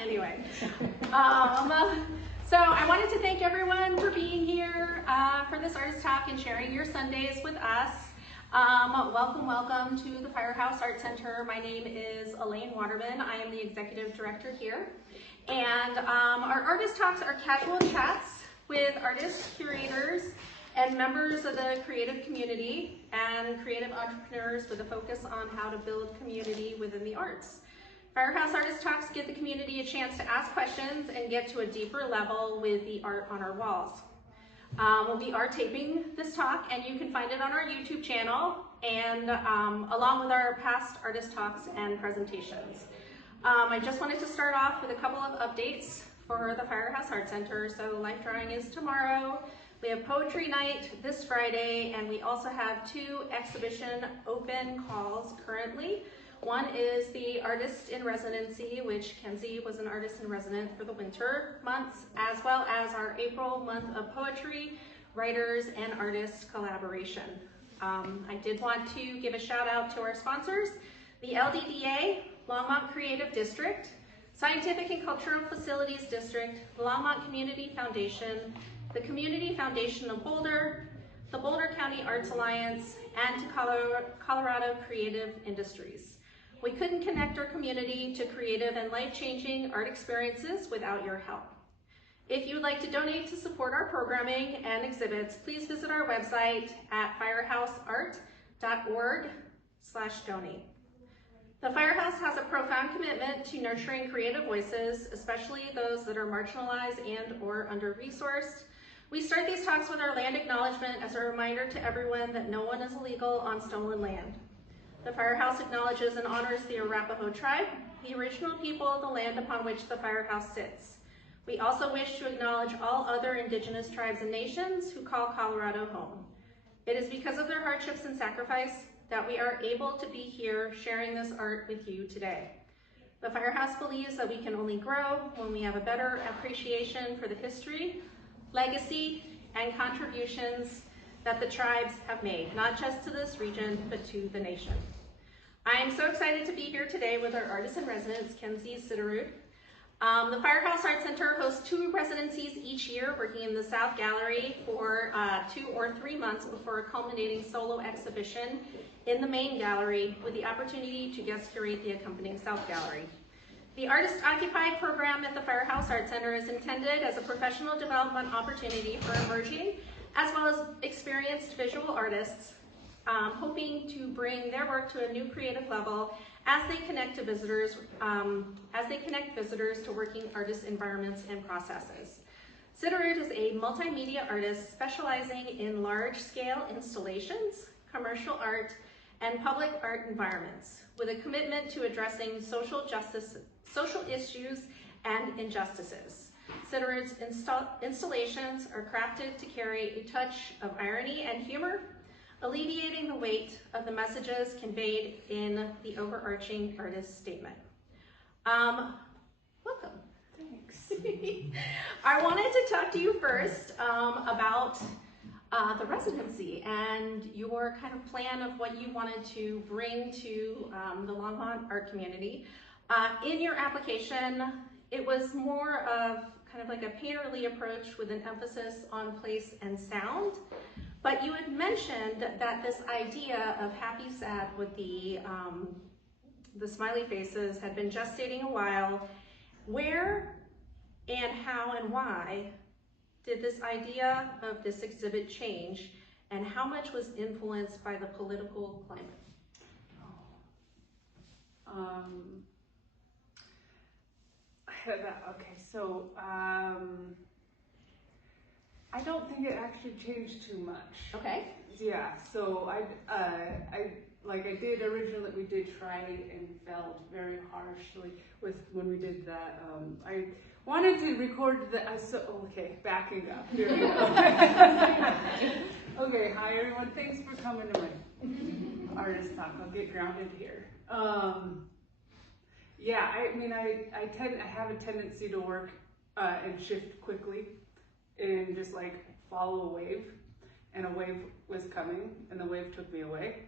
Anyway, so I wanted to thank everyone for being here for this artist talk and sharing your Sundays with us. Welcome to the Firehouse Art Center. My name is Elaine Waterman. I am the executive director here. And our artist talks are casual chats with artists, curators, and members of the creative community and creative entrepreneurs with a focus on how to build community within the arts. Firehouse Artist Talks give the community a chance to ask questions and get to a deeper level with the art on our walls. We are taping this talk, and you can find it on our YouTube channel, and along with our past artist talks and presentations. I just wanted to start off with a couple of updates for the Firehouse Art Center. So life drawing is tomorrow. We have poetry night this Friday, and we also have 2 exhibition open calls currently. One is the Artist in Residency, which Kenzie was an artist in residence for the winter months, as well as our April month of poetry, writers, and artists collaboration. I did want to give a shout out to our sponsors, the LDDA, Longmont Creative District, Scientific and Cultural Facilities District, the Longmont Community Foundation, the Community Foundation of Boulder, the Boulder County Arts Alliance, and to Colorado Creative Industries. We couldn't connect our community to creative and life-changing art experiences without your help. If you would like to donate to support our programming and exhibits, please visit our website at firehouseart.org/donate. The Firehouse has a profound commitment to nurturing creative voices, especially those that are marginalized and or under-resourced. We start these talks with our land acknowledgement as a reminder to everyone that no one is illegal on stolen land. The Firehouse acknowledges and honors the Arapaho tribe, the original people of the land upon which the Firehouse sits. We also wish to acknowledge all other indigenous tribes and nations who call Colorado home. It is because of their hardships and sacrifice that we are able to be here sharing this art with you today. The Firehouse believes that we can only grow when we have a better appreciation for the history, legacy, and contributions that the tribes have made, not just to this region, but to the nation. I am so excited to be here today with our artist in residence, Kenzie Sitterud. The Firehouse Art Center hosts 2 residencies each year, working in the South Gallery for 2 or 3 months before a culminating solo exhibition in the main gallery with the opportunity to guest curate the accompanying South Gallery. The Artist Occupied program at the Firehouse Art Center is intended as a professional development opportunity for emerging as well as experienced visual artists, hoping to bring their work to a new creative level as they connect visitors to working artist environments and processes. Sitterud is a multimedia artist specializing in large-scale installations, commercial art, and public art environments, with a commitment to addressing social issues and injustices. Sitterud's installations are crafted to carry a touch of irony and humor, alleviating the weight of the messages conveyed in the overarching artist statement. Welcome. Thanks. I wanted to talk to you first about the residency and your kind of plan of what you wanted to bring to the Longmont art community. In your application, it was more of kind of like a painterly approach with an emphasis on place and sound. But you had mentioned that this idea of happy, sad with the smiley faces had been gestating a while. Where and how and why did this idea of this exhibit change, and how much was influenced by the political climate? Okay, so I don't think it actually changed too much. Okay. Yeah, so I did originally, we did try and failed very harshly when we did that. I wanted to record the, okay, backing up, here we go. Okay, hi everyone, thanks for coming to my artist talk. I'll get grounded here. Yeah, I mean, I have a tendency to work and shift quickly and just like follow a wave, and a wave was coming and the wave took me away.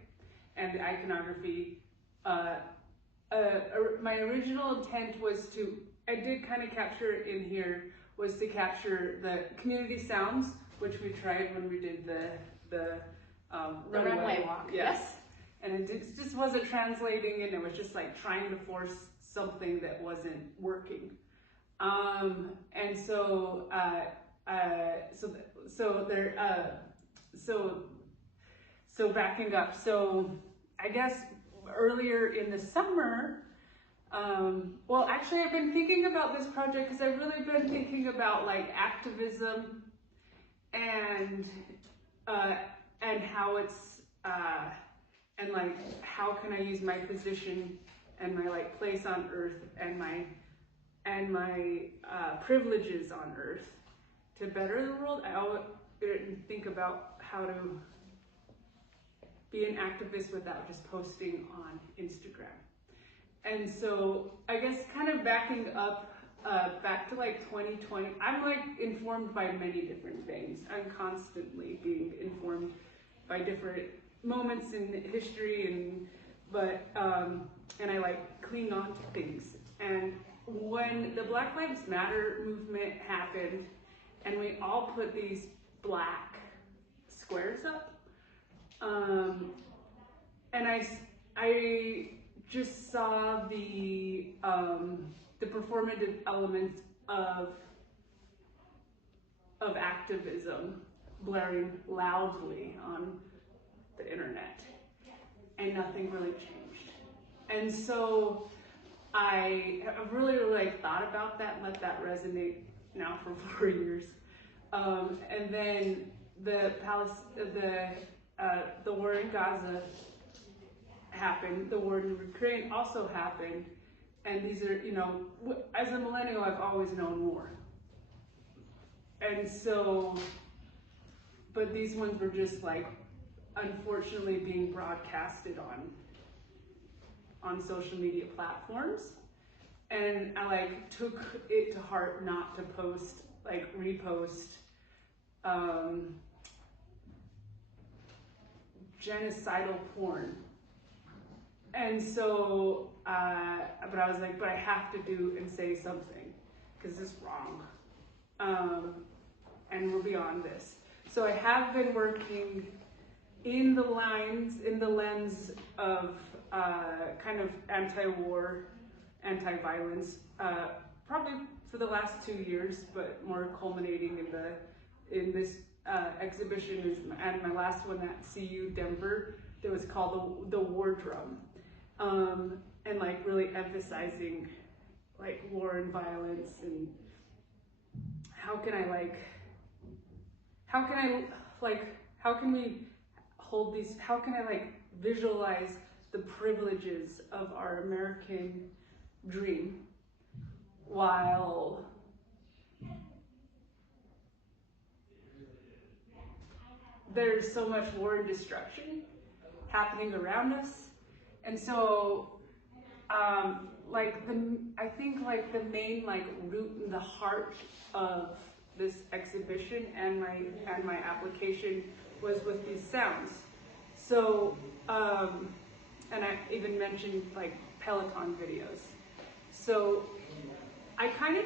And the iconography, my original intent was to I did kind of capture it in here was to capture the community sounds, which we tried when we did the runway walk. Yes. And it just wasn't translating, and it was just like trying to force something that wasn't working. And so backing up. So I guess earlier in the summer, well, actually I've been thinking about this project because I've really been thinking about like activism and how it's, and like how can I use my position and my like place on earth and my privileges on earth to better the world. I didn't think about how to be an activist without just posting on Instagram. And so I guess kind of backing up back to like 2020, I'm like informed by many different things. I'm constantly being informed by different moments in history, and I like cling on to things. And when the Black Lives Matter movement happened, and we all put these black squares up, and I just saw the performative elements of activism blaring loudly on the internet, and nothing really changed. And so I have really like thought about that and let that resonate now for 4 years. And then the war in Gaza happened, the war in Ukraine also happened, and these are, you know, as a millennial, I've always known war. And so, but these ones were just like, unfortunately being broadcasted on social media platforms. And I like took it to heart not to post, like repost, genocidal porn. And so, but I was like, but I have to do and say something, because this is wrong. And we're beyond this. So I have been working in the lens of kind of anti-war, anti-violence, probably for the last 2 years, but more culminating in this exhibition and my last one at CU Denver that was called the War Drum, and like really emphasizing like war and violence and how can we hold these, how can I like visualize the privileges of our American dream while there's so much war and destruction happening around us. And so I think like the main like root and the heart of this exhibition and my application was with these sounds. So and I even mentioned like Peloton videos. So I kind of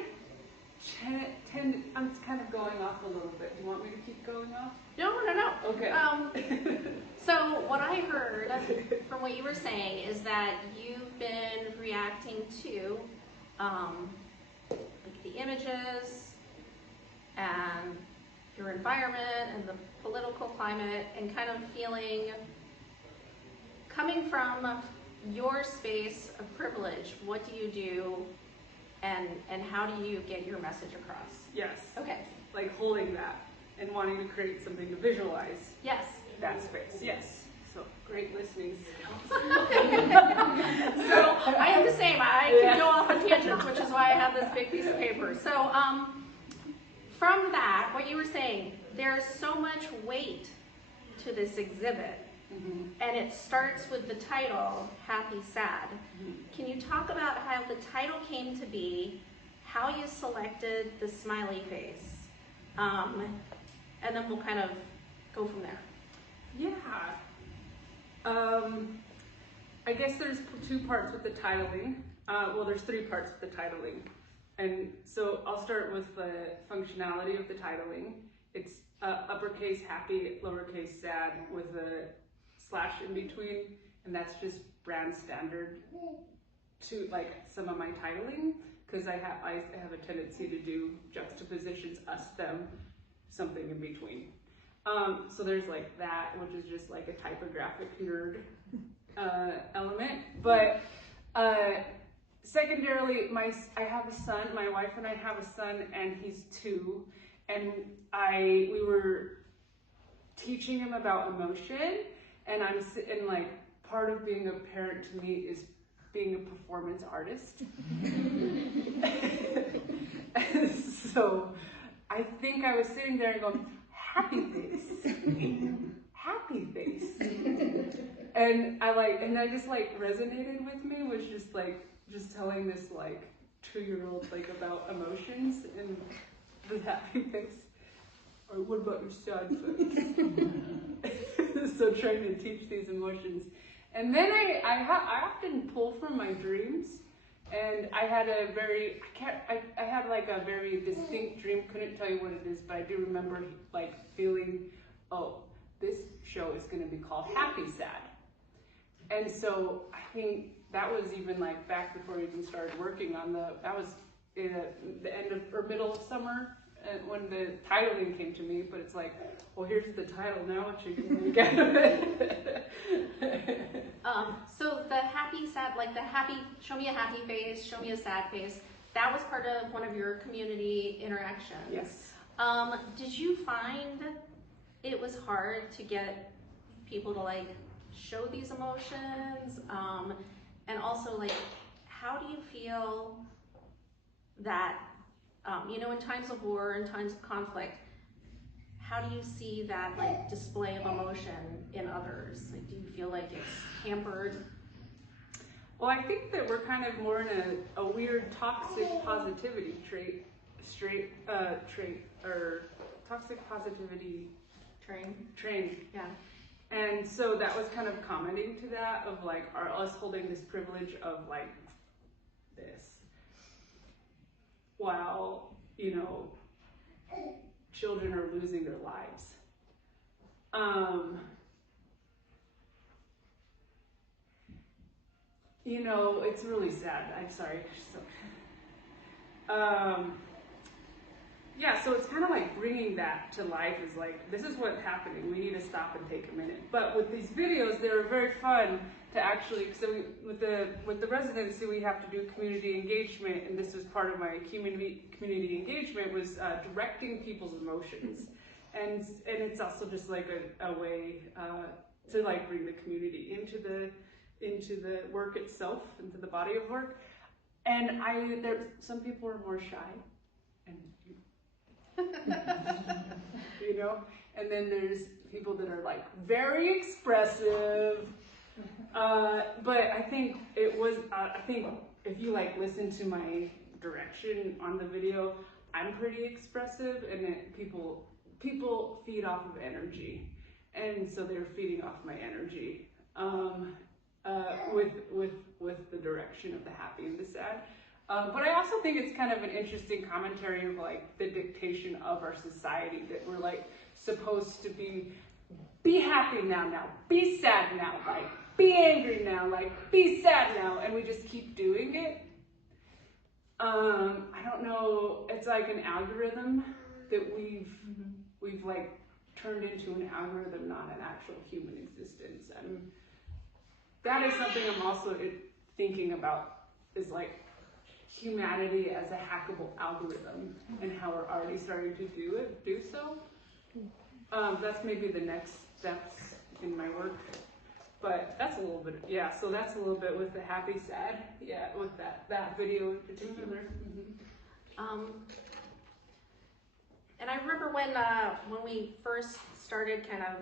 I'm kind of going off a little bit. Do you want me to keep going off? No. Okay. So what I heard from what you were saying is that you've been reacting to like the images and your environment and the political climate, and kind of feeling, coming from your space of privilege, what do you do and how do you get your message across? Yes. Okay. Like holding that and wanting to create something to visualize. Yes. That space. Yes. So great listening skills. So I am the same. I can go off on tangents, which is why I have this big piece of paper. So from that, what you were saying, there's so much weight to this exhibit. Mm-hmm. And it starts with the title, Happy Sad. Mm-hmm. Can you talk about how the title came to be, how you selected the smiley face, and then we'll kind of go from there. Yeah. I guess there's 2 parts with the titling. Well, there's 3 parts with the titling. And so I'll start with the functionality of the titling. It's uppercase happy, lowercase sad with a slash in between, and that's just brand standard to like some of my titling, because I have a tendency to do juxtapositions, us, them, something in between. So there's like that, which is just like a typographic nerd element. But secondarily, I have a son. My wife and I have a son, and he's 2. And we were teaching him about emotion, and like part of being a parent to me is being a performance artist. And so I think I was sitting there and going, happy face, happy face. And I just like resonated with me, was just telling this like 2-year-old like about emotions and the happy face. Or what about your sad face? So trying to teach these emotions. And then I often pull from my dreams, and I had a very distinct dream. Couldn't tell you what it is, but I do remember like feeling, oh, this show is going to be called Happy Sad. And so I think that was even like back before we even started working on that was in the end of or middle of summer when the titling came to me. But it's like, well, here's the title now. What you can make out of it? So the happy, sad, like the happy, show me a happy face, show me a sad face, that was part of one of your community interactions. Yes. Did you find it was hard to get people to like show these emotions? And also like, how do you feel that, in times of war, in times of conflict, how do you see that like display of emotion in others? Like, do you feel like it's hampered? Well, I think that we're kind of more in a weird toxic positivity trait, or toxic positivity train. Yeah. And so that was kind of commenting to that of like us holding this privilege of like this, while children are losing their lives. It's really sad. I'm sorry. Yeah, so it's kind of like bringing that to life is like, this is what's happening. We need to stop and take a minute. But with these videos, they were very fun to actually, so with the residency, we have to do community engagement, and this was part of my community engagement was directing people's emotions. And it's also just like a way to like bring the community into the work itself, into the body of work. And some people are more shy, and and then there's people that are like very expressive. But I think I think if you like listen to my direction on the video, I'm pretty expressive, and then people feed off of energy, and so they're feeding off my energy with the direction of the happy and the sad. But I also think it's kind of an interesting commentary of like the dictation of our society, that we're like supposed to be happy now, be sad now, like be angry now, like be sad now, and we just keep doing it. I don't know, it's like an algorithm that we've like turned into an algorithm, not an actual human existence. And that is something I'm also thinking about, is like humanity as a hackable algorithm, and how we're already starting to do so. That's maybe the next steps in my work, but that's a little bit, yeah, so that's a little bit with the happy sad, yeah, with that video in particular. And I remember when we first started kind of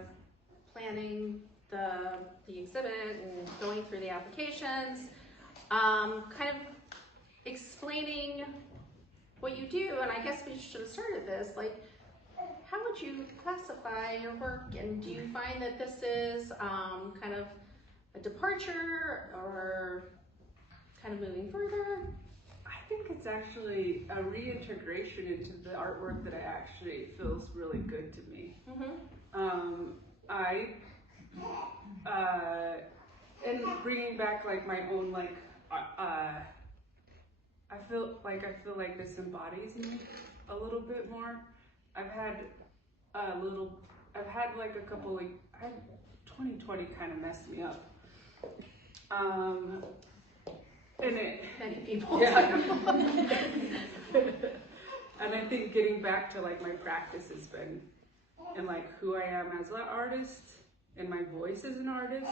planning the exhibit and going through the applications, kind of explaining what you do, and I guess we should have started this, like, how would you classify your work, and do you find that this is kind of a departure or kind of moving further? I think it's actually a reintegration into the artwork that I actually feels really good to me. And bringing back like my own like, I feel like this embodies me a little bit more. I've had like a couple like, 2020 kind of messed me up. Many people. Yeah. And I think getting back to like my practice has been, and like who I am as an artist and my voice as an artist,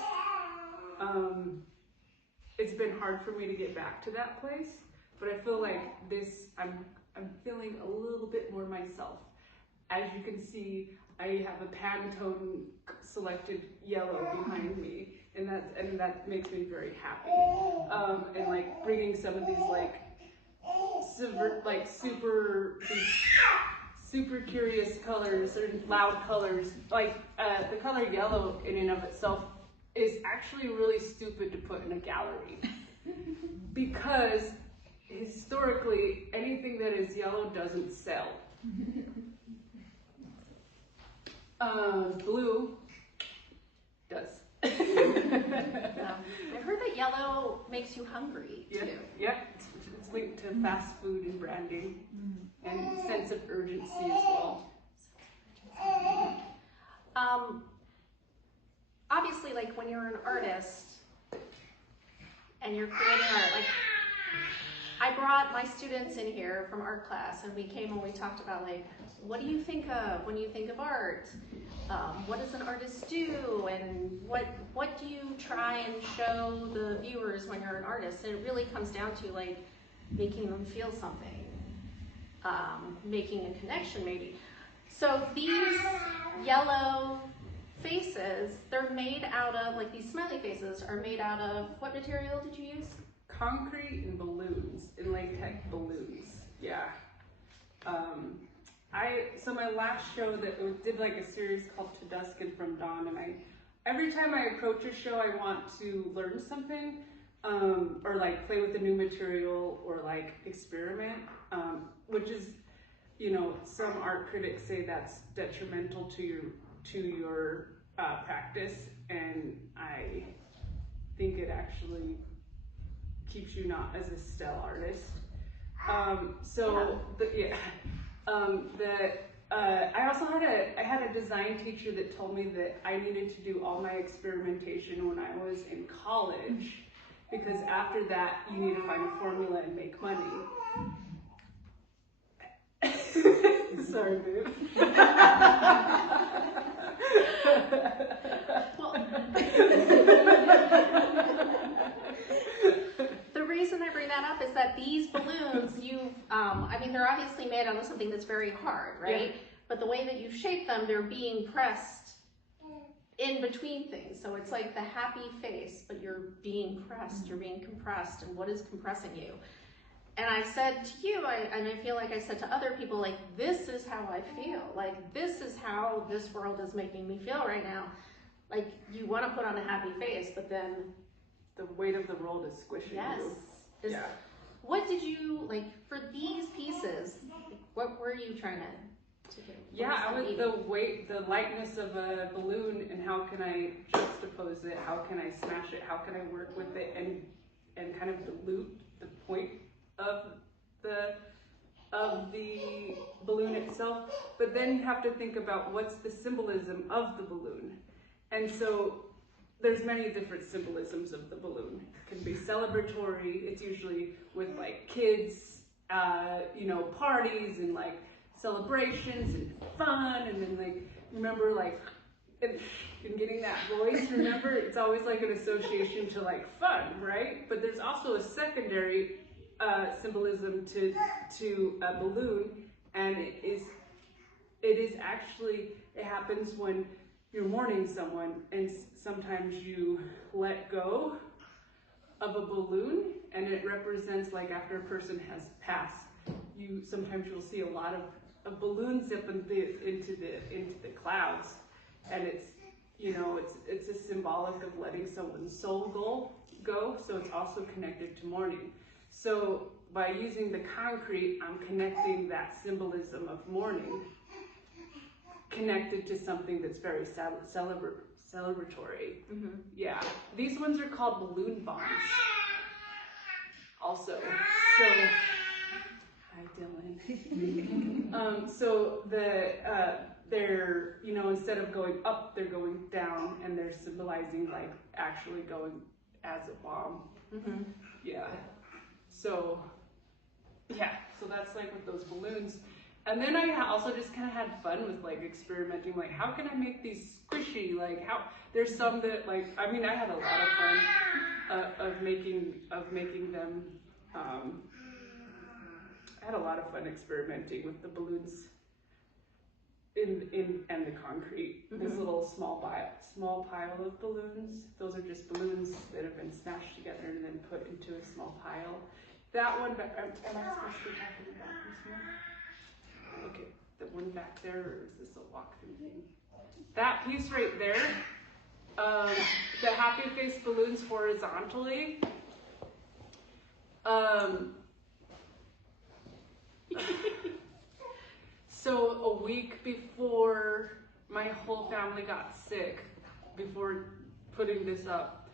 it's been hard for me to get back to that place, but I feel like I'm feeling a little bit more myself. As you can see, I have a Pantone selected yellow behind me, and that makes me very happy. And like bringing some of these like super curious colors or loud colors, like the color yellow in and of itself is actually really stupid to put in a gallery because historically anything that is yellow doesn't sell. Blue does. I heard that yellow makes you hungry too. Yeah. It's linked to fast food and branding and sense of urgency as well. Obviously, like when you're an artist and you're creating art, like I brought my students in here from art class and we came and we talked about like, what do you think of when you think of art? What does an artist do? And what do you try and show the viewers when you're an artist? And it really comes down to like making them feel something, making a connection maybe. So these yellow faces, they're made out of, like these smiley faces are made out of, what material did you use? Concrete and balloons, and latex balloons, yeah. So my last show that did like a series called To Dusk and From Dawn, and every time I approach a show I want to learn something, or like play with a new material or like experiment, which is, you know, some art critics say that's detrimental to your practice, and I think it actually keeps you not as a still artist. I also had a design teacher that told me that I needed to do all my experimentation when I was in college, because after that you need to find a formula and make money. Sorry, babe. The reason I bring that up is that these balloons, I mean, they're obviously made out of something that's very hard, right? Yeah. But the way that you shape them, they're being pressed in between things. So it's like the happy face, but you're being pressed, you're being compressed, and what is compressing you? And I said to you, and I feel like I said to other people, like, this is how I feel. Like, this is how this world is making me feel right now. Like, you want to put on a happy face, but then the weight of the world is squishing you. Yeah. What did you, like, for these pieces, what were you trying to do? The lightness of a balloon, and how can I juxtapose it? How can I smash it? How can I work with it and kind of dilute the point of the balloon itself? But then you have to think about what's the symbolism of the balloon. And so there's many different symbolisms of the balloon. It can be celebratory. It's usually with like kids, parties and like celebrations and fun. And then like, remember like, in getting that voice, remember it's always like an association to like fun, right? But there's also a secondary symbolism to a balloon, and it happens when you're mourning someone, and sometimes you let go of a balloon, and it represents like after a person has passed, sometimes you'll see a lot of balloons up into the clouds, and it's a symbolic of letting someone's soul go. So it's also connected to mourning. So by using the concrete, I'm connecting that symbolism of mourning, connected to something that's very celebratory. Yeah, these ones are called balloon bombs. Also, so hi Dylan. So they're, you know, instead of going up, they're going down, and they're symbolizing like actually going as a bomb. Yeah. So yeah, so that's like with those balloons. And then I also just kind of had fun with like experimenting, like how can I make these squishy? Like how, there's some that like, I mean, I had a lot of fun of making them. I had a lot of fun experimenting with the balloons and the concrete. This little small pile of balloons. Those are just balloons that have been smashed together and then put into a small pile. That one, am I supposed to be talking about this one? Okay, the one back there, or is this a walkthrough thing? That piece right there, the happy face balloons horizontally. So a week before my whole family got sick, before putting this up,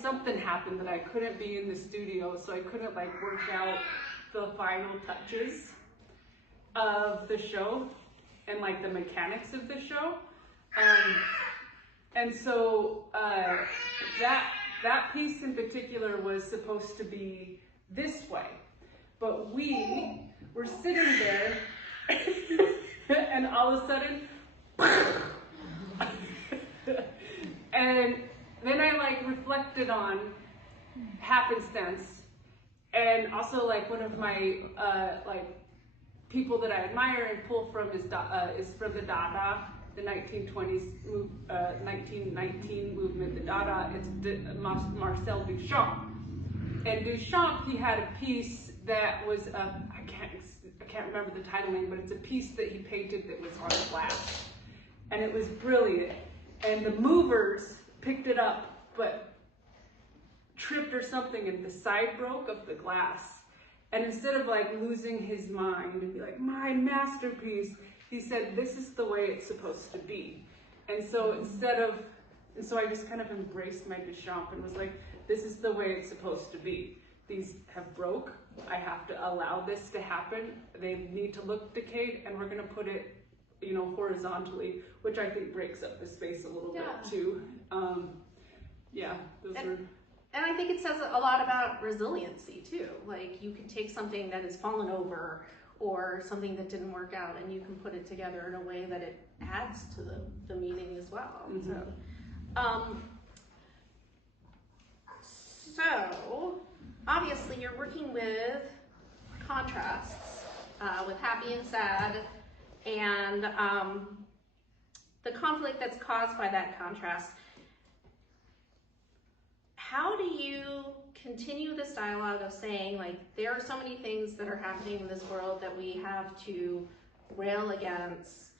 something happened that I couldn't be in the studio, so I couldn't like work out the final touches of the show and like the mechanics of the show. And so that piece in particular was supposed to be this way, but we were sitting there and all of a sudden, and then I like reflected on happenstance, and also like one of my like people that I admire and pull from is from the Dada, the 1919 movement. The Dada, it's Marcel Duchamp, and Duchamp, he had a piece that was I can't remember the title name, but it's a piece that he painted that was on glass, and it was brilliant. And the movers picked it up, but tripped or something, and the side broke of the glass. And instead of like losing his mind and be like, my masterpiece, he said, this is the way it's supposed to be. And so so I just kind of embraced my Duchamp and was like, this is the way it's supposed to be. These have broke. I have to allow this to happen. They need to look decayed, and we're gonna put it, you know, horizontally, which I think breaks up the space a little bit too. And I think it says a lot about resiliency too. Like you can take something that has fallen over or something that didn't work out, and you can put it together in a way that it adds to the meaning as well. So obviously you're working with contrasts, with happy and sad, and the conflict that's caused by that contrast. How do you continue this dialogue of saying, like, there are so many things that are happening in this world that we have to rail against,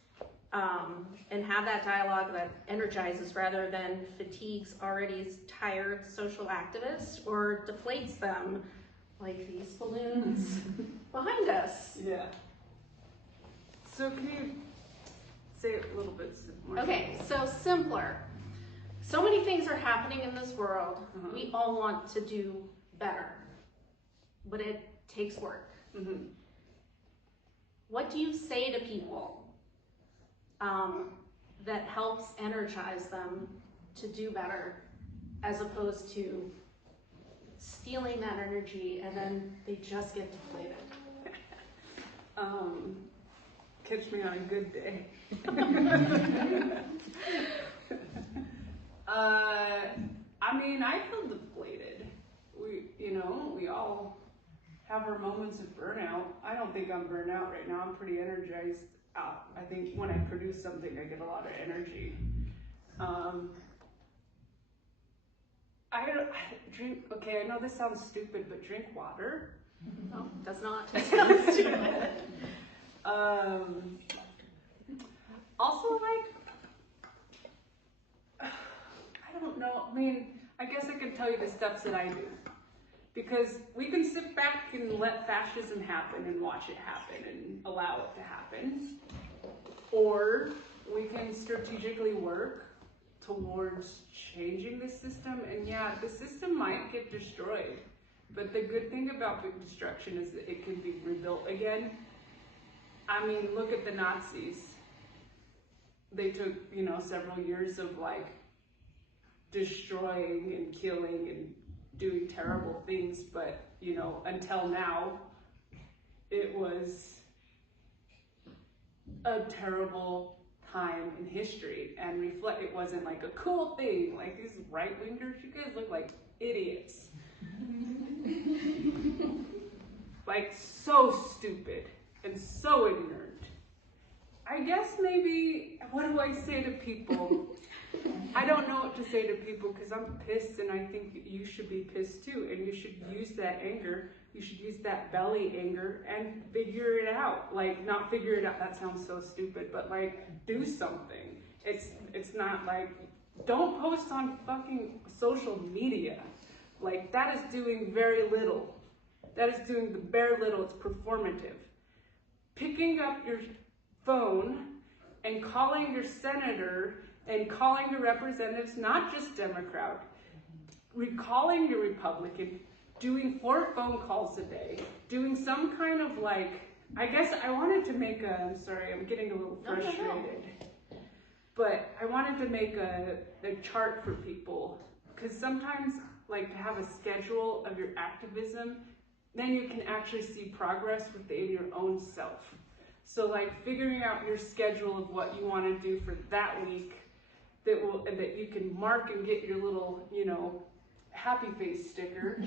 and have that dialogue that energizes rather than fatigues already tired social activists or deflates them, like these balloons behind us? Yeah. So can you say it a little bit more? Okay, so simpler. So many things are happening in this world. We all want to do better, but it takes work. What do you say to people that helps energize them to do better, as opposed to stealing that energy and then they just get deflated? Catch me on a good day. I mean, I feel deflated. We all have our moments of burnout. I don't think I'm burnt out right now. I'm pretty energized. I think when I produce something, I get a lot of energy. I drink. Okay, I know this sounds stupid, but drink water. No, does not sound stupid. Also, like, I don't know. I mean, I guess I can tell you the steps that I do, Because we can sit back and let fascism happen and watch it happen and allow it to happen. Or we can strategically work towards changing the system. And yeah, the system might get destroyed. But the good thing about big destruction is that it can be rebuilt again. I mean, look at the Nazis. They took, you know, several years of like destroying and killing and doing terrible things, but you know, until now, it was a terrible time in history, and it wasn't like a cool thing, like these right-wingers, you guys look like idiots. Like so stupid and so ignorant. I guess maybe, what do I say to people? I don't know what to say to people because I'm pissed, and I think you should be pissed too, and you should use that anger, you should use that belly anger and figure it out. Like, not figure it out, that sounds so stupid, but like, do something. It's not like, don't post on fucking social media. Like, that is doing very little. That is doing the bare little, it's performative. Picking up your phone and calling your senator and calling your representatives, not just Democrat, recalling your Republican, doing 4 phone calls a day, doing some kind of like, I guess I wanted to make I'm sorry, I'm getting a little frustrated, but I wanted to make a chart for people, because sometimes like to have a schedule of your activism, then you can actually see progress within your own self. So like figuring out your schedule of what you want to do for that week, that you can mark and get your little, you know, happy face sticker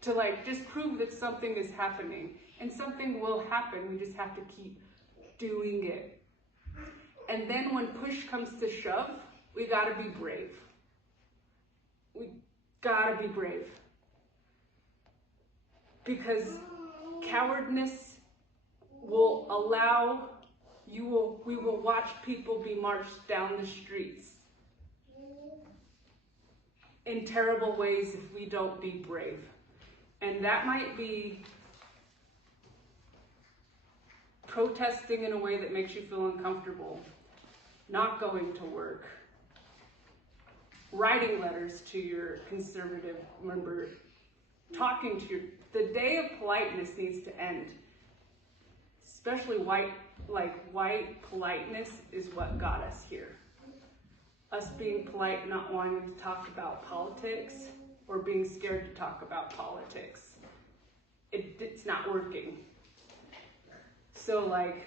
to like just prove that something is happening, and something will happen. We just have to keep doing it. And then when push comes to shove, we gotta be brave. We gotta be brave, because cowardness will allow we will watch people be marched down the streets in terrible ways if we don't be brave. And that might be protesting in a way that makes you feel uncomfortable, not going to work, writing letters to your conservative member, talking to the day of politeness needs to end. Especially white politeness is what got us here. Us being polite, not wanting to talk about politics, or being scared to talk about politics. It's not working. So like,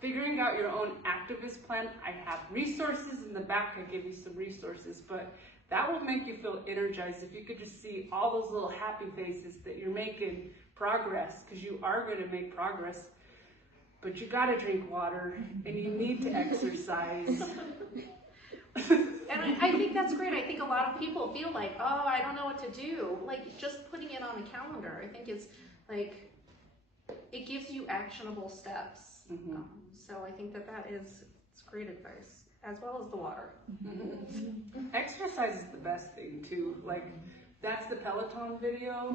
figuring out your own activist plan, I have resources in the back, I give you some resources, but that will make you feel energized if you could just see all those little happy faces that you're making progress, because you are going to make progress, but you got to drink water and you need to exercise. And I think that's great. I think a lot of people feel like, oh, I don't know what to do. Like, just putting it on a calendar, I think it's like, it gives you actionable steps. Mm-hmm. So I think it's great advice, as well as the water. Mm-hmm. Exercise is the best thing too. Like, that's the Peloton video.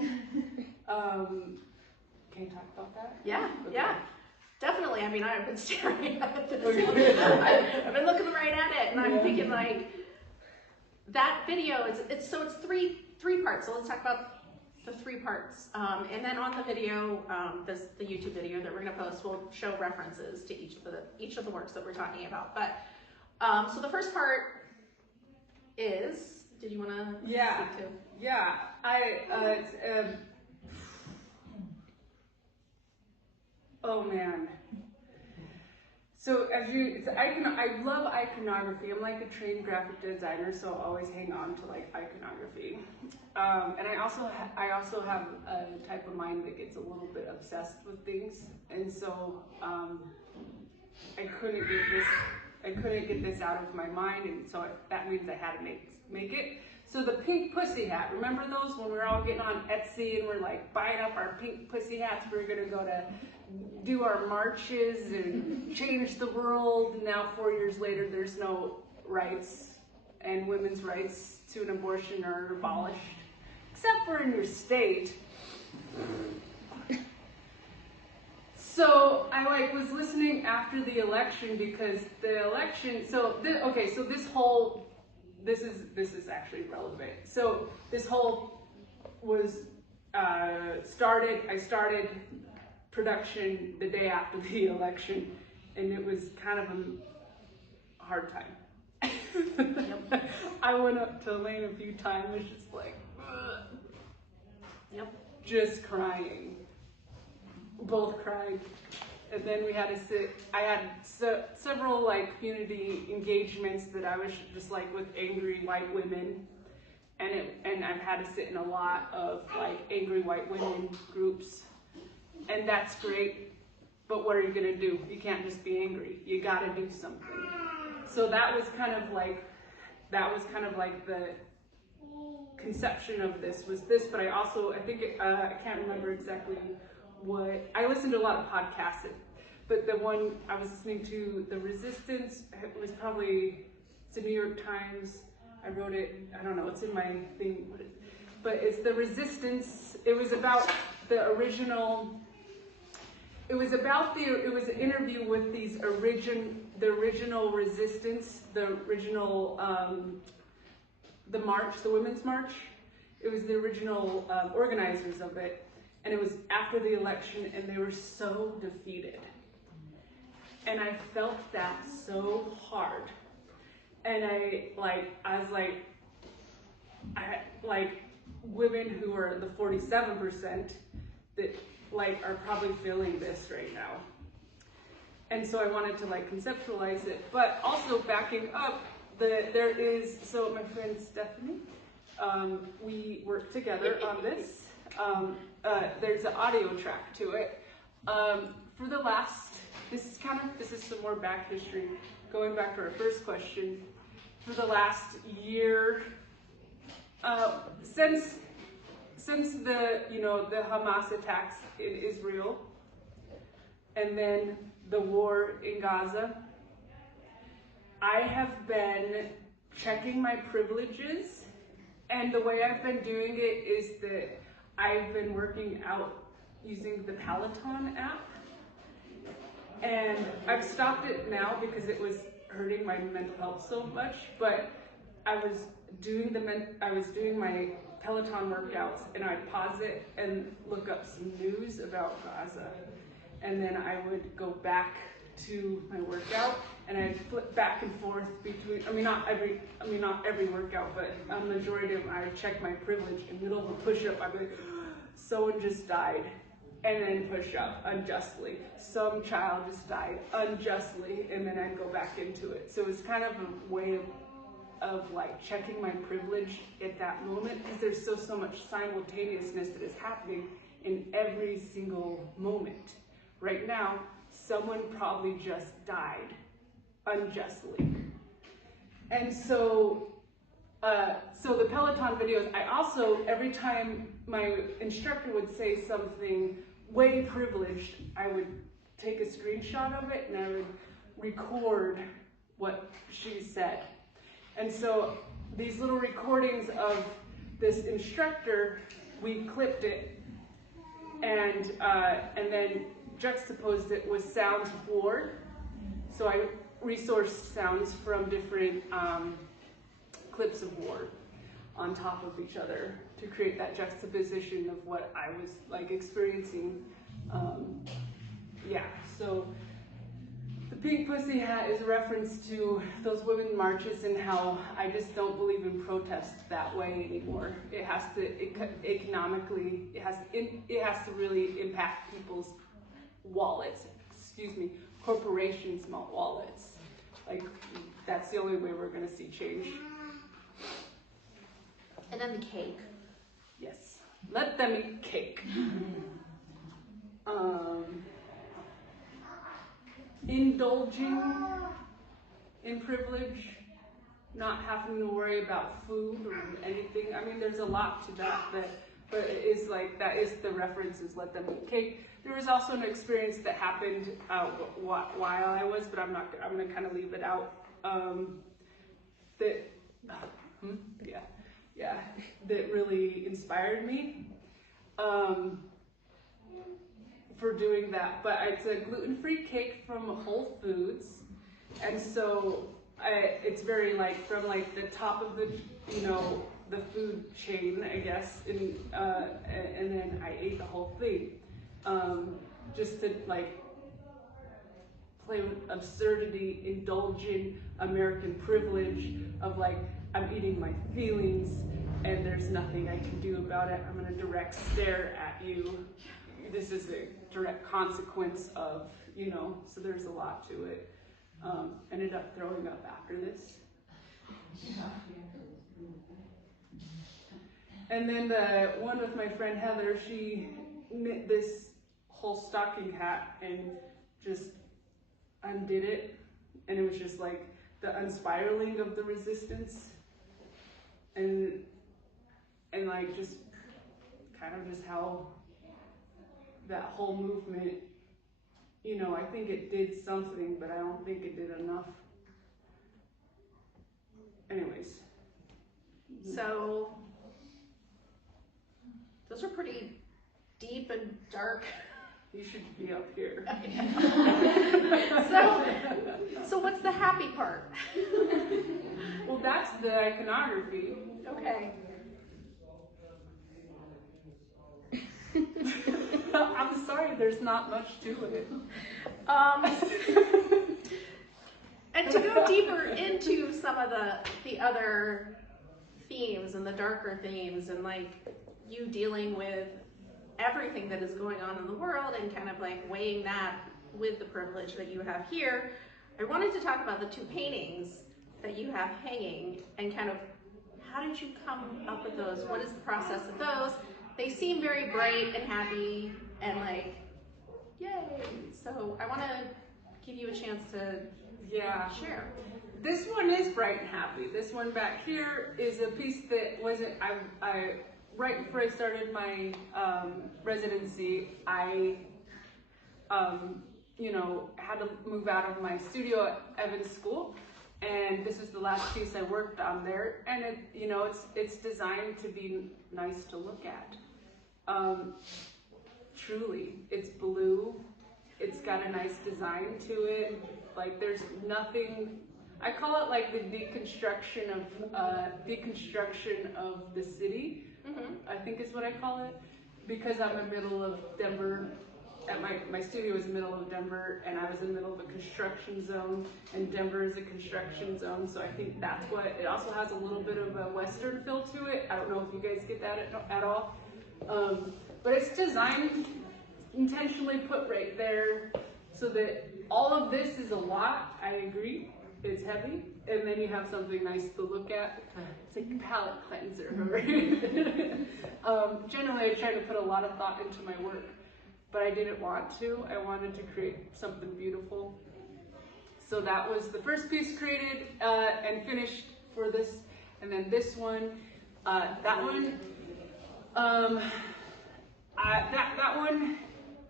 Can you talk about that? Yeah, okay. Yeah. Definitely. I mean, I've been staring at this. I've been looking right at it, and I'm thinking like, that video it's three parts. So let's talk about the 3 parts. And then on the video, the YouTube video that we're going to post will show references to each of the works that we're talking about. But so the first part is, did you want to speak to? Yeah. Oh man. So I love iconography. I'm like a trained graphic designer, so I always hang on to like iconography. And I also have a type of mind that gets a little bit obsessed with things, and so I couldn't get this out of my mind, and so that means I had to make it. So the pink pussy hat, remember those when we were all getting on Etsy and we're like buying up our pink pussy hats? We were gonna go to do our marches and change the world. And now 4 years later, there's no rights, and women's rights to an abortion are abolished. except for in your state. So I like was listening after the election because the election. This is actually relevant. So this whole was started. I started production the day after the election, and it was kind of a hard time. I went up to Elaine a few times, was just like, ugh. Yep. Just crying. Both cried, and then we had to sit. I had several like community engagements that I was just like with angry white women, and I've had to sit in a lot of like angry white women groups, and that's great. But what are you gonna do? You can't just be angry. You gotta do something. So that was kind of like the conception of this was this. But I also I can't remember exactly. I listened to a lot of podcasts, but the one I was listening to, The Resistance, it was probably, it's the New York Times, I wrote it, I don't know, it's in my thing, but it's The Resistance. It was about the original, it was an interview with the original resistance, the original, the march, the Women's March. It was the original organizers of it. And it was after the election, and they were so defeated. And I felt that so hard. And I women who are the 47% that like are probably feeling this right now. And so I wanted to like conceptualize it, but also backing up, so my friend Stephanie, we worked together on this. There's an audio track to it. For the last, this is some more back history, going back to our first question. For the last year, since the Hamas attacks in Israel, and then the war in Gaza, I have been checking my privileges, and the way I've been doing it is that I've been working out using the Peloton app, and I've stopped it now because it was hurting my mental health so much, but I was doing my Peloton workouts, and I'd pause it and look up some news about Gaza, and then I would go back to my workout, and I'd flip back and forth between, not every workout, but a majority of them, I would check my privilege. In the middle of a push-up, I'd be like, someone just died, and then push up unjustly. Some child just died unjustly, and then I'd go back into it. So it's kind of a way of like checking my privilege at that moment, because there's so much simultaneousness that is happening in every single moment. Right now, someone probably just died unjustly. And so the Peloton videos, I also, every time my instructor would say something way privileged, I would take a screenshot of it and I would record what she said. And so these little recordings of this instructor, we clipped it and then juxtaposed it with sounds of war. So I resourced sounds from different clips of war on top of each other to create that juxtaposition of what I was like experiencing. So the pink pussy hat is a reference to those women marches and how I just don't believe in protest that way anymore. It has to, economically, it has to really impact people's wallets, corporations' wallets. Like, that's the only way we're gonna see change. And then the cake. Yes, let them eat cake. Indulging in privilege, not having to worry about food or anything. I mean, there's a lot to that, but it is like, that is the reference, is let them eat cake. There was also an experience that happened while I was, but I'm gonna kind of leave it out. yeah, that really inspired me for doing that. But it's a gluten-free cake from Whole Foods, and so it's very like from like the top of the, you know, the food chain, I guess, and then I ate the whole thing, just to like play with absurdity, indulge in American privilege of like, I'm eating my feelings and there's nothing I can do about it. I'm gonna direct stare at you. This is a direct consequence of, you know, so there's a lot to it. Ended up throwing up after this. And then the one with my friend Heather, she knit this whole stocking hat and just undid it. And it was just like the unspiraling of the resistance. And like just kind of just how that whole movement, you know, I think it did something, but I don't think it did enough. Anyways. So those are pretty deep and dark. You should be up here. So what's the happy part? Well, that's the iconography. Okay. I'm sorry, there's not much to it. And to go deeper into some of the other themes and the darker themes and like you dealing with everything that is going on in the world and kind of like weighing that with the privilege that you have here, I wanted to talk about the two paintings that you have hanging and kind of how did you come up with those? What is the process of those? They seem very bright and happy and like, yay. So I want to give you a chance to share. This one is bright and happy. This one back here is a piece that wasn't, I right before I started my residency, I, you know, had to move out of my studio at Evans School, and this is the last piece I worked on there. And it, you know, it's designed to be nice to look at. Truly, it's blue. It's got a nice design to it. Like there's nothing. I call it like the deconstruction of the city. Mm-hmm. I think is what I call it, because I'm in the middle of Denver. At my studio is in the middle of Denver, and I was in the middle of a construction zone, and Denver is a construction zone. So I think that's what it also has a little bit of a Western feel to it. I don't know if you guys get that at all, but it's designed intentionally put right there so that all of this is a lot. I agree. It's heavy, and then you have something nice to look at. It's like a palette cleanser. Generally, I try to put a lot of thought into my work, but I didn't want to. I wanted to create something beautiful. So that was the first piece created and finished for this, and then this one, that one,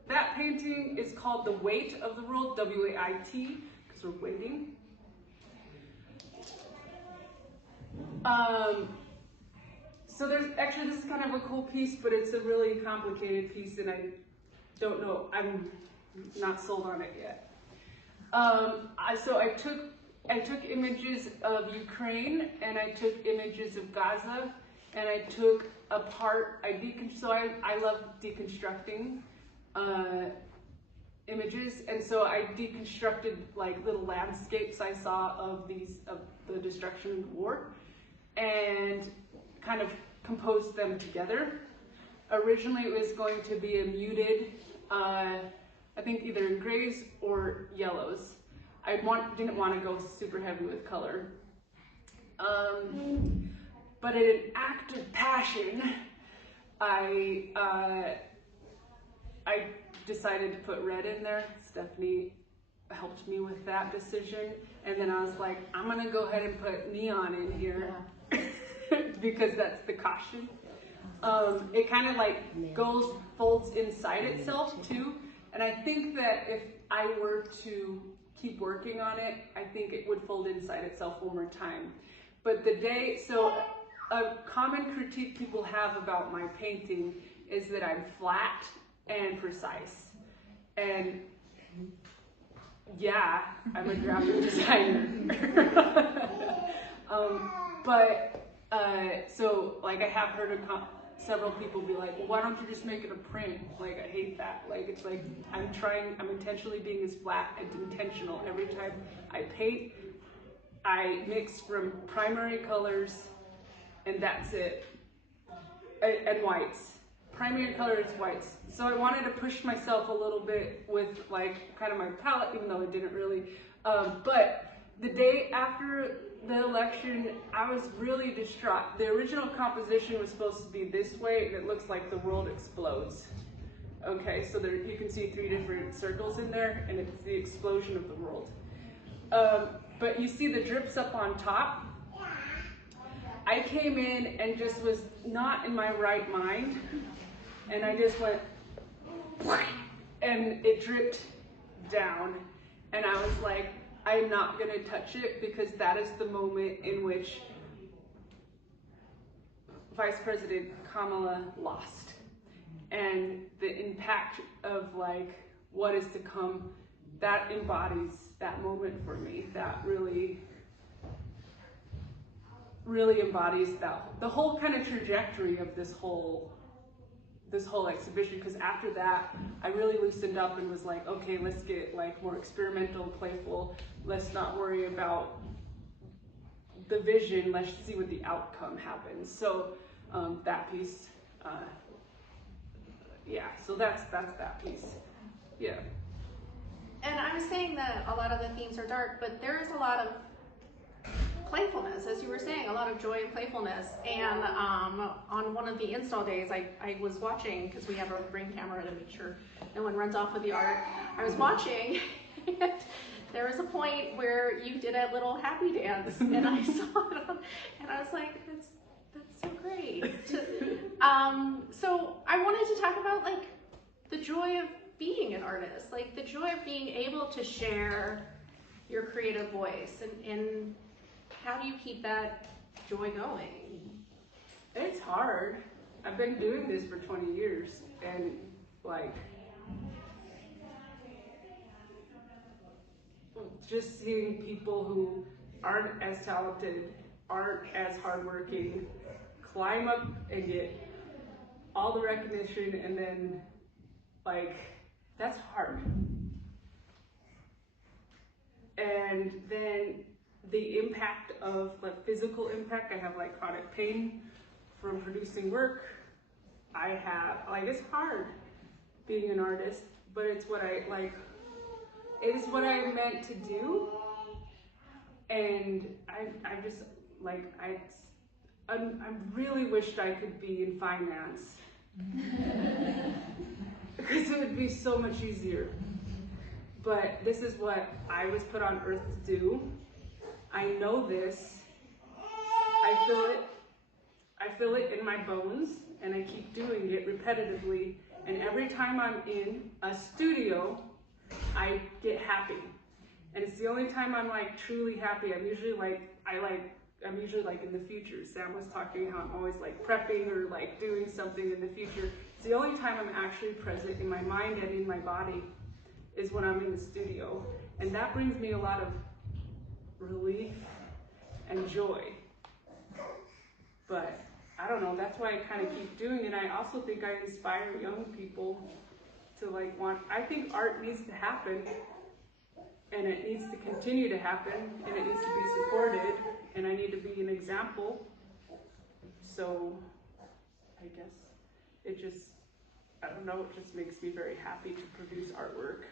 that painting is called The Weight of the World, W-A-I-T, because we're waiting. So there's actually, this is kind of a cool piece, but it's a really complicated piece, and I don't know, I'm not sold on it yet. So I took images of Ukraine, and I took images of Gaza, and I took apart, so I love deconstructing images, and so I deconstructed like little landscapes I saw of the destruction of the war, and kind of composed them together. Originally it was going to be a muted, I think either in grays or yellows. I didn't want to go super heavy with color. But in an act of passion, I decided to put red in there. Stephanie helped me with that decision. And then I was like, I'm gonna go ahead and put neon in here because that's the caution. It kind of like folds inside itself too. And I think that if I were to keep working on it, I think it would fold inside itself one more time. But the day, so a common critique people have about my painting is that I'm flat and precise. And yeah, I'm a graphic designer. So like I have heard several people be like, well, why don't you just make it a print? Like, I hate that. Like, it's like, I'm intentionally being as flat and intentional. Every time I paint, I mix from primary colors, and that's it. And whites. Primary colors, whites. So I wanted to push myself a little bit with like kind of my palette, even though it didn't really. But the day after the election, I was really distraught. The original composition was supposed to be this way, and it looks like the world explodes. Okay, so there you can see 3 different circles in there, and it's the explosion of the world. But you see the drips up on top. I came in and just was not in my right mind, and I just went, and it dripped down, and I was like, I'm not going to touch it, because that is the moment in which Vice President Kamala lost. And the impact of like what is to come, that embodies that moment for me. That really embodies the whole kind of trajectory of this whole exhibition, because after that I really loosened up and was like, okay, let's get like more experimental, playful. Let's not worry about the vision, let's see what the outcome happens. So that piece, yeah, so that's that piece. Yeah. And I was saying that a lot of the themes are dark, but there is a lot of playfulness, as you were saying, a lot of joy and playfulness. And on one of the install days, I was watching, because we have a Ring camera to make sure no one runs off with the art. I was watching, and there was a point where you did a little happy dance, and I saw it, and I was like, that's so great. So I wanted to talk about like the joy of being an artist, like the joy of being able to share your creative voice, and how do you keep that joy going? It's hard. I've been doing this for 20 years, and like, just seeing people who aren't as talented, aren't as hardworking, climb up and get all the recognition, and then like, that's hard. And then the impact of like physical impact, I have like chronic pain from producing work. I have, like, it's hard being an artist, but it's what I like, it is what I meant to do. And I just like, I really wished I could be in finance, because it would be so much easier. But this is what I was put on earth to do. I know this. I feel it in my bones, and I keep doing it repetitively. And every time I'm in a studio, I get happy. And it's the only time I'm like truly happy. I'm usually like, I'm usually like in the future. Sam was talking how I'm always like prepping or like doing something in the future. It's the only time I'm actually present in my mind and in my body is when I'm in the studio. And that brings me a lot of relief and joy. But I don't know, that's why I kind of keep doing it. I also think I inspire young people to like I think art needs to happen, and it needs to continue to happen, and it needs to be supported, and I need to be an example. So I guess it just, I don't know, it just makes me very happy to produce artwork.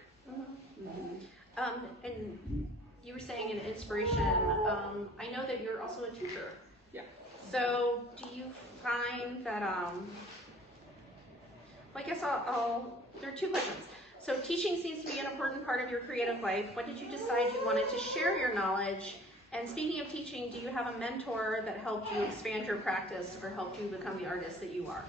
And you were saying an inspiration. I know that you're also a teacher. Yeah. So do you find that, well, I guess there are 2 questions. So teaching seems to be an important part of your creative life. When did you decide you wanted to share your knowledge? And speaking of teaching, do you have a mentor that helped you expand your practice or helped you become the artist that you are?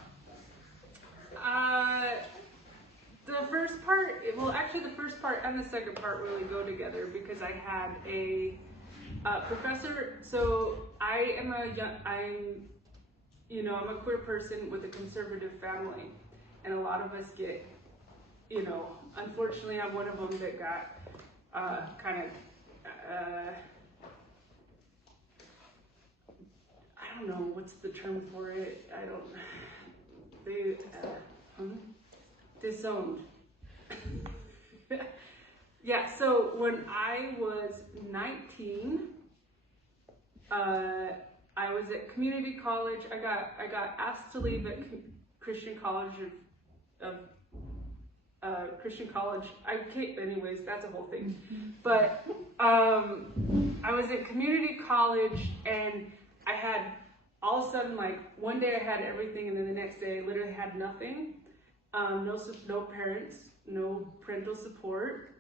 The first part, well, actually the first part and the second part really go together, because I had a professor. So I'm you know, I'm a queer person with a conservative family, and a lot of us get, you know, unfortunately I'm one of them that got kind of, I don't know, what's the term for it? Disowned. Yeah, so when I was 19, I was at community college. I got asked to leave at Christian College Christian College. Anyways, that's a whole thing. But I was at community college, and I had all of a sudden, like, one day I had everything, and then the next day I literally had nothing. No parents, no parental support,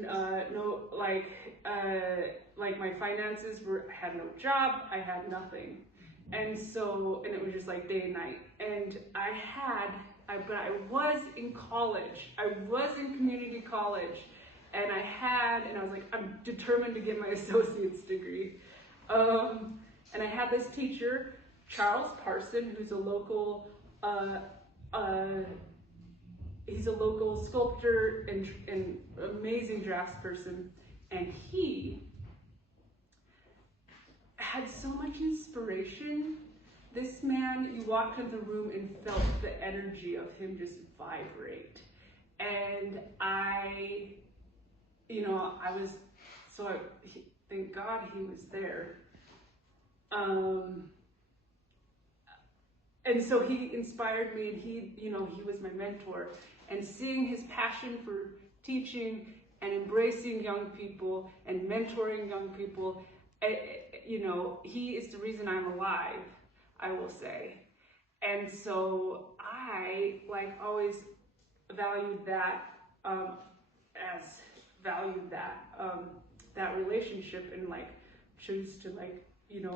no, like my finances I had no job, I had nothing. And so, and it was just like day and night. And but I was in college, I was in community college, and I was like, I'm determined to get my associate's degree. And I had this teacher, Charles Parson, who's a local, he's a local sculptor and amazing draftsperson, and he had so much inspiration. This man, you walked in the room and felt the energy of him just vibrate. And thank God he was there. And so he inspired me, and he was my mentor. And seeing his passion for teaching and embracing young people and mentoring young people, he is the reason I'm alive, I will say. And so I always valued that, that relationship, and choose to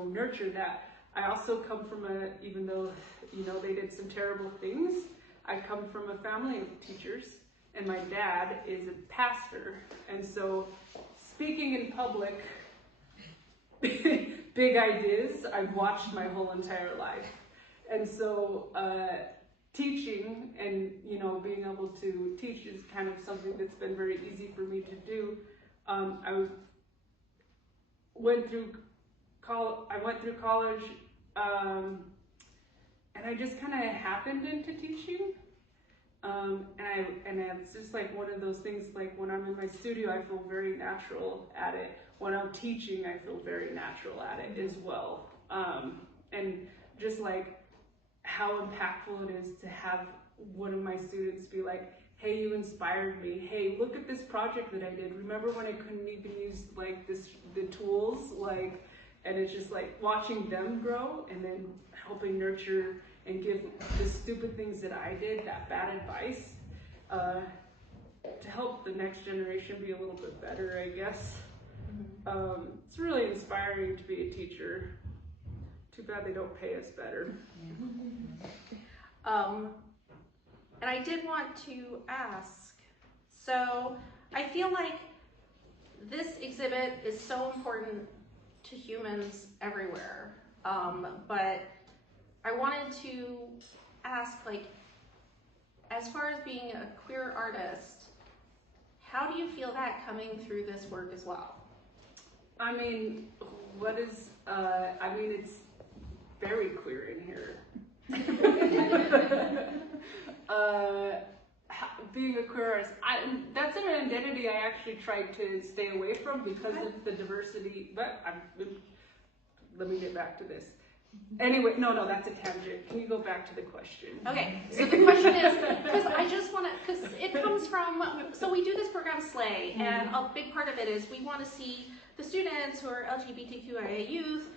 nurture that. I also come from even though they did some terrible things, I come from a family of teachers, and my dad is a pastor. And so speaking in public, big ideas, I've watched my whole entire life. And so teaching and being able to teach is kind of something that's been very easy for me to do. I went through college, and I just kind of happened into teaching. And it's just like one of those things, like when I'm in my studio, I feel very natural at it. When I'm teaching, I feel very natural at it as well. And just like how impactful it is to have one of my students be like, hey, you inspired me. Hey, look at this project that I did. Remember when I couldn't even use the tools? And it's just like watching them grow, and then helping nurture and give the stupid things that I did, that bad advice, to help the next generation be a little bit better, I guess. It's really inspiring to be a teacher. Too bad they don't pay us better. And I did want to ask, so I feel like this exhibit is so important to humans everywhere, but I wanted to ask, as far as being a queer artist, how do you feel that coming through this work as well? I mean, it's very queer in here. Being a queer artist, that's an identity I actually tried to stay away from because of the diversity, but let me get back to this. Anyway, no, that's a tangent. Can you go back to the question? Okay, so the question is, because it comes from, so we do this program SLAY, and a big part of it is we want to see the students who are LGBTQIA youth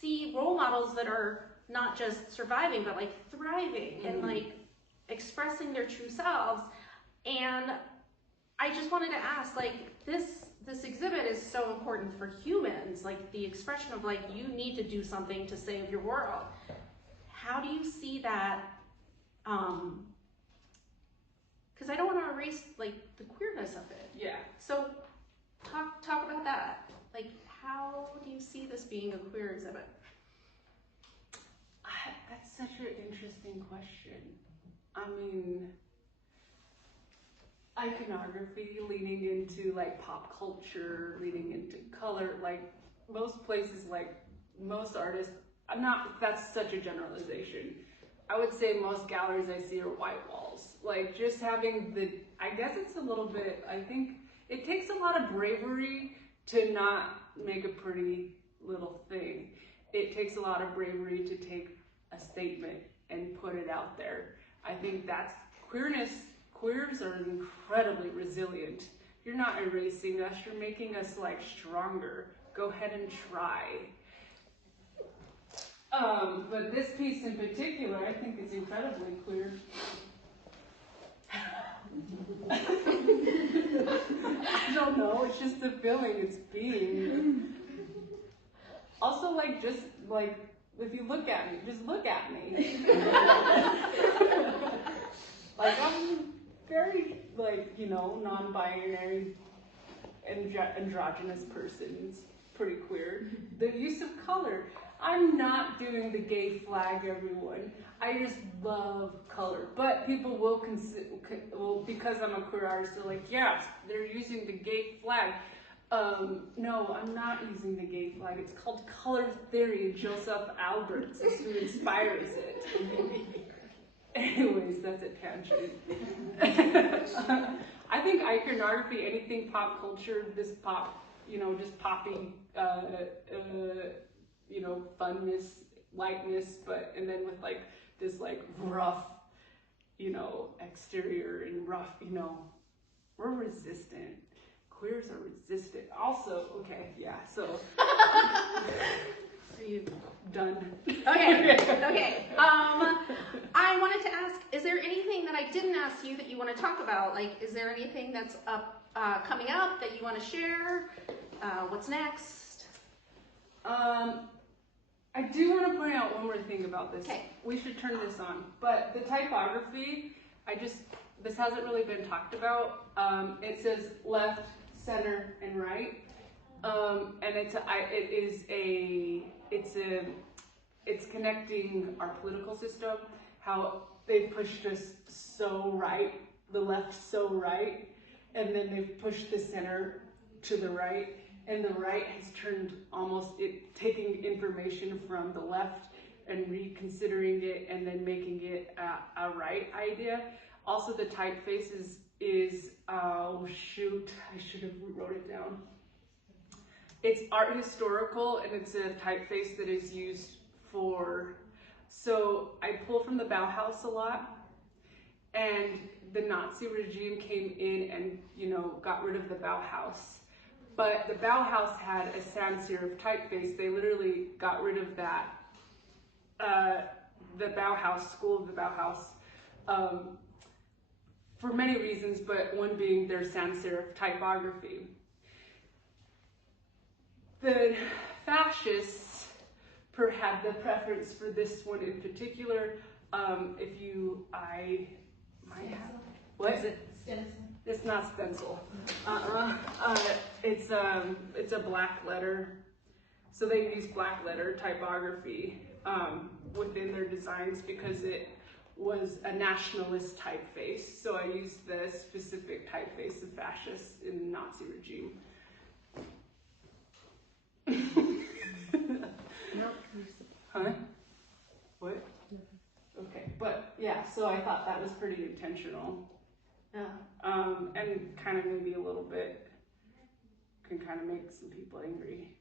see role models that are not just surviving, but thriving and expressing their true selves. And I just wanted to ask, this exhibit is so important for humans, the expression of you need to do something to save your world. How do you see that? Because I don't want to erase the queerness of it. Yeah. So talk about that. How do you see this being a queer exhibit? That's such an interesting question. I mean, iconography, leaning into like pop culture, leaning into color, like most places, like most artists, that's such a generalization. I would say most galleries I see are white walls. Like just having I guess it's a little bit, I think it takes a lot of bravery to not make a pretty little thing. It takes a lot of bravery to take a statement and put it out there. I think that's queers are incredibly resilient. You're not erasing us, you're making us like stronger. Go ahead and try. But this piece in particular, I think is incredibly queer. I don't know, it's just the feeling it's being. Also, like, just like, if you look at me, just look at me. Like, I'm very, like, you know, non-binary, androgynous person. It's pretty queer. The use of color. I'm not doing the gay flag, everyone. I just love color. But people will because I'm a queer artist, they're like, yes, they're using the gay flag. No, I'm not using the gay flag. It's called color theory, and Joseph Alberts is who inspires it. Anyways, that's a tangent. I think iconography, anything pop culture, this pop, you know, just popping, you know, funness, lightness, and then with like this like rough, you know, exterior and rough, you know, we're resistant. Queers are resistant. Also, okay, yeah, so. Are you done? Okay, okay. I wanted to ask, is there anything that I didn't ask you that you want to talk about? Like, is there anything that's coming up that you want to share? What's next? I do want to point out one more thing about this. Okay. We should turn this on. But the typography, this hasn't really been talked about. It says left, center, and right. And it's connecting our political system, how they pushed us so right, the left so right, and then they've pushed the center to the right, and the right has turned taking information from the left and reconsidering it and then making it a right idea. Also the typeface is oh shoot, I should have wrote it down. It's art historical, and it's a typeface that is used so I pull from the Bauhaus a lot, and the Nazi regime came in and, you know, got rid of the Bauhaus. But the Bauhaus had a sans serif typeface. They literally got rid of that, the Bauhaus, school of the Bauhaus, for many reasons, but one being their sans serif typography. The fascists had the preference for this one in particular. What? Is it stencil? It's not stencil. It's a black letter. So they use black letter typography within their designs because it was a nationalist typeface. So I used the specific typeface of fascists in the Nazi regime. Huh? What? Okay, but yeah, so I thought that was pretty intentional. Yeah. And kind of maybe a little bit can kind of make some people angry.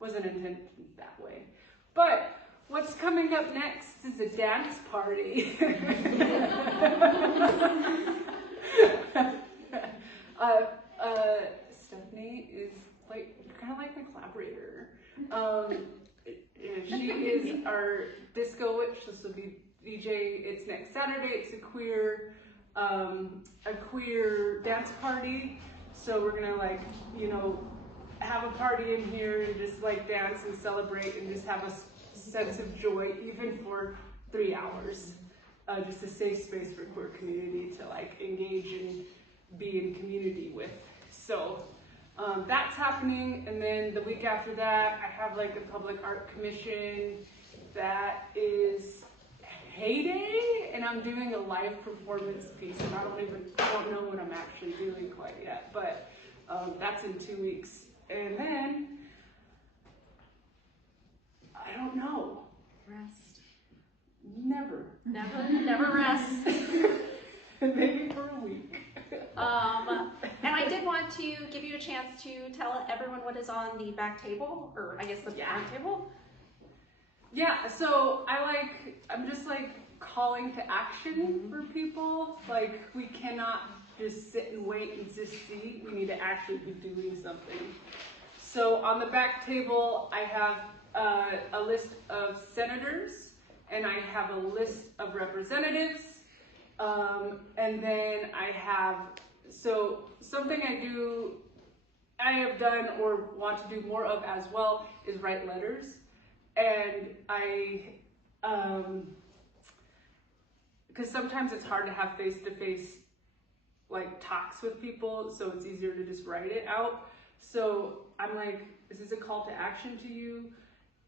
Wasn't intended that way. But what's coming up next is a dance party. Stephanie is kind of like my collaborator. She is our disco witch. This will be DJ. It's next Saturday. It's a queer dance party. So we're gonna like, you know, have a party in here and just like dance and celebrate and just have a sense of joy, even for 3 hours. Just a safe space for queer community to like engage and be in community with. So that's happening, and then the week after that, I have like a public art commission that is heyday, and I'm doing a live performance piece, and I don't know what I'm actually doing quite yet, but that's in 2 weeks. And then, I don't know. Rest. Never rest. Maybe for a week. And I did want to give you a chance to tell everyone what is on the back table, or I guess the front table. Yeah, so I'm just like calling to action for people. Like, we cannot just sit and wait and just see. We need to actually be doing something. So on the back table, I have a list of senators, and I have a list of representatives, and then I have, so something I have done or want to do more of as well is write letters. And because sometimes it's hard to have face-to-face like talks with people, so it's easier to just write it out. So I'm like, this is a call to action to you,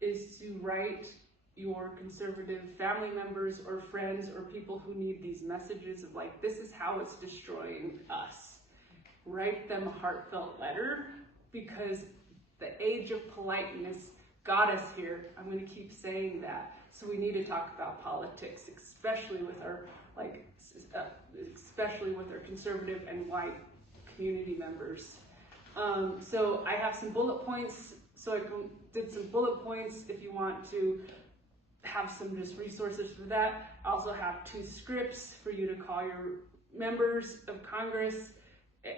is to write your conservative family members or friends or people who need these messages of like, this is how it's destroying us. Write them a heartfelt letter, because the age of politeness got us here. I'm going to keep saying that. So we need to talk about politics, especially with our conservative and white community members. So I have some bullet points. So I did some bullet points if you want to have some just resources for that. I also have 2 scripts for you to call your members of Congress.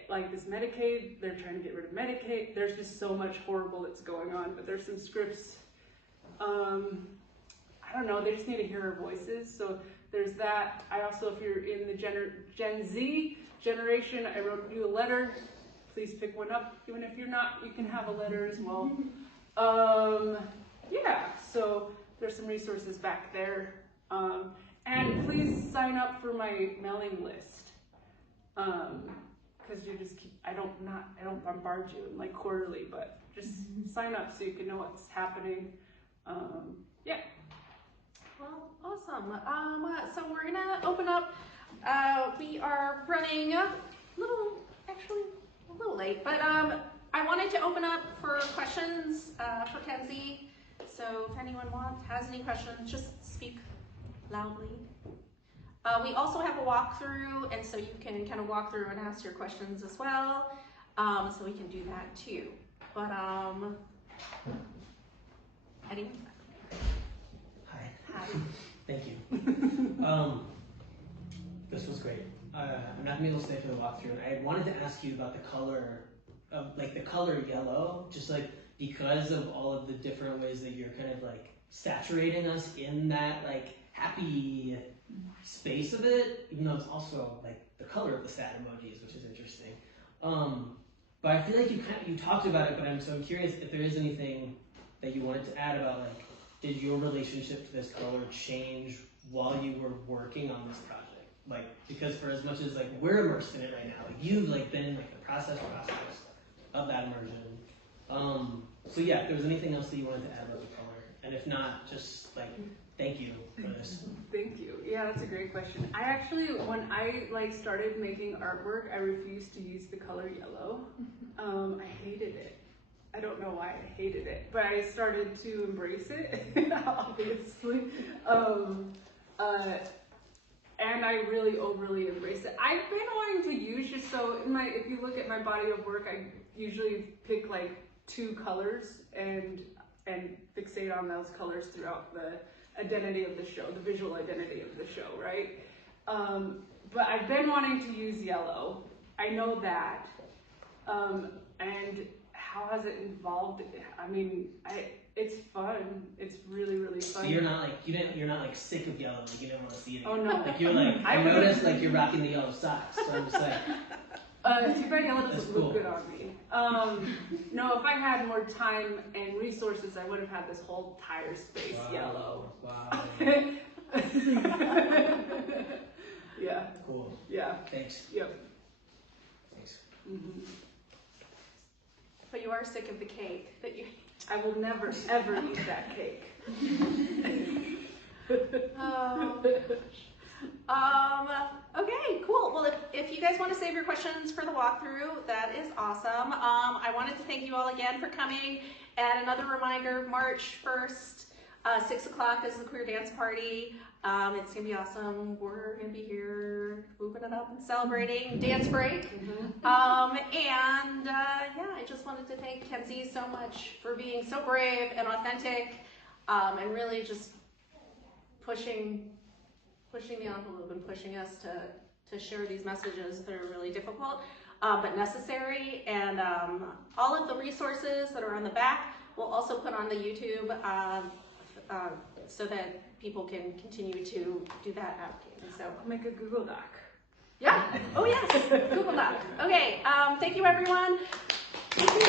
Like this Medicaid, they're trying to get rid of Medicaid. There's just so much horrible that's going on, but there's some scripts. I don't know, they just need to hear our voices. So there's that. I also, if you're in the Gen Z generation, I wrote you a letter. Please pick one up. Even if you're not, you can have a letter as well. Yeah, so there's some resources back there. And please sign up for my mailing list. Because you just keep, I don't bombard you like quarterly, but just sign up so you can know what's happening. Yeah. Well, awesome. So we're gonna open up. We are running a little late, but I wanted to open up for questions for Kenzie. So if anyone has any questions, just speak loudly. We also have a walkthrough, and so you can kind of walk through and ask your questions as well. So we can do that too. But anyone? Hi. Thank you. This was great. I'm not gonna be able to stay for the walkthrough. And I wanted to ask you about the color of the color yellow, just like because of all of the different ways that you're kind of like saturating us in that like happy space of it, even though it's also like the color of the sad emojis, which is interesting. But I feel like you talked about it, but I'm curious if there is anything that you wanted to add about like, did your relationship to this color change while you were working on this project? Like, because for as much as like we're immersed in it right now, like you've like been in like the process of that immersion. So yeah, if there was anything else that you wanted to add about the color, and if not, just like thank you for this. Thank you. Yeah, that's a great question. I actually, when I like started making artwork, I refused to use the color yellow. I hated it. I don't know why I hated it, but I started to embrace it, obviously. And I really overly embrace it. I've been wanting to use just so if you look at my body of work, I usually pick like 2 colors and fixate on those colors throughout the identity of the show, the visual identity of the show, right? But I've been wanting to use yellow. I know that. And how has it involved? I mean, it's fun. It's really, really fun. So you're not like sick of yellow. Like you didn't want to see it Oh anymore. no. Like you're like I noticed like you're rocking the yellow socks. So I'm just like. Too bad yellow doesn't cool. look good on me. No, if I had more time and resources, I would have had this whole tire space yellow. Wow. Yeah. Cool. Yeah. Thanks. Yep. Thanks. Mm-hmm. But you are sick of the cake that you. I will never ever eat that cake. Oh, okay, cool. Well, if you guys want to save your questions for the walkthrough, that is awesome. I wanted to thank you all again for coming. And another reminder, March 1st, 6 o'clock is the queer dance party. It's gonna be awesome. We're gonna be here moving it up and celebrating dance break. Yeah, I just wanted to thank Kenzie so much for being so brave and authentic, and really just pushing the envelope and pushing us to share these messages that are really difficult, but necessary. And all of the resources that are on the back we'll also put on the YouTube, so that people can continue to do that advocating. So I'll make a Google Doc. yeah. Oh yes, Google Doc. Okay. Thank you, everyone. Thank you.